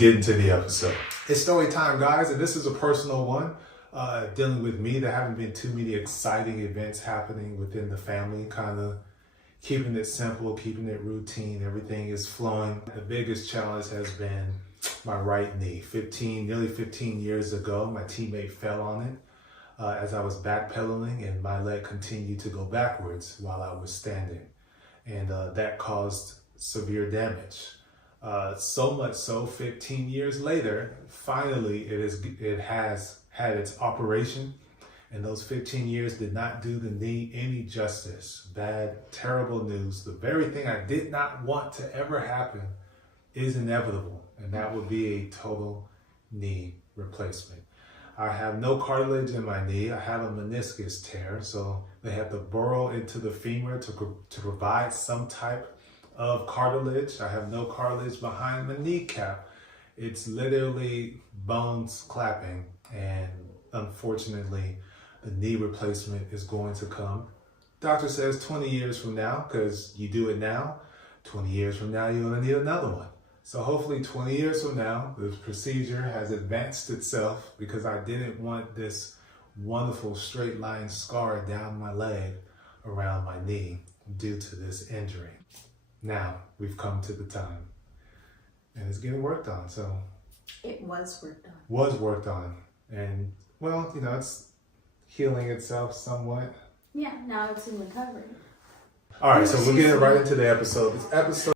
get into the episode. It's story time, guys, and this is a personal one. Dealing with me, there haven't been too many exciting events happening within the family, kind of keeping it simple, keeping it routine. Everything is flowing. The biggest challenge has been my right knee. Nearly 15 years ago, my teammate fell on it as I was backpedaling, and my leg continued to go backwards while I was standing. And that caused severe damage. So much so, 15 years later, finally it has had its operation, and those 15 years did not do the knee any justice. Bad, terrible news. The very thing I did not want to ever happen is inevitable, and that would be a total knee replacement. I have no cartilage in my knee. I have a meniscus tear, so they have to burrow into the femur to provide some type of cartilage. I have no cartilage behind the kneecap. It's literally bones clapping, and unfortunately, the knee replacement is going to come. Doctor says 20 years from now, because you do it now, 20 years from now, you're gonna need another one. So hopefully 20 years from now, the procedure has advanced itself, because I didn't want this wonderful straight line scar down my leg around my knee due to this injury. Now we've come to the time, and it's getting worked on. So it was worked on. Was worked on, and well, it's healing itself somewhat. Yeah, now it's in recovery. All right, so we'll get right into the episode. This episode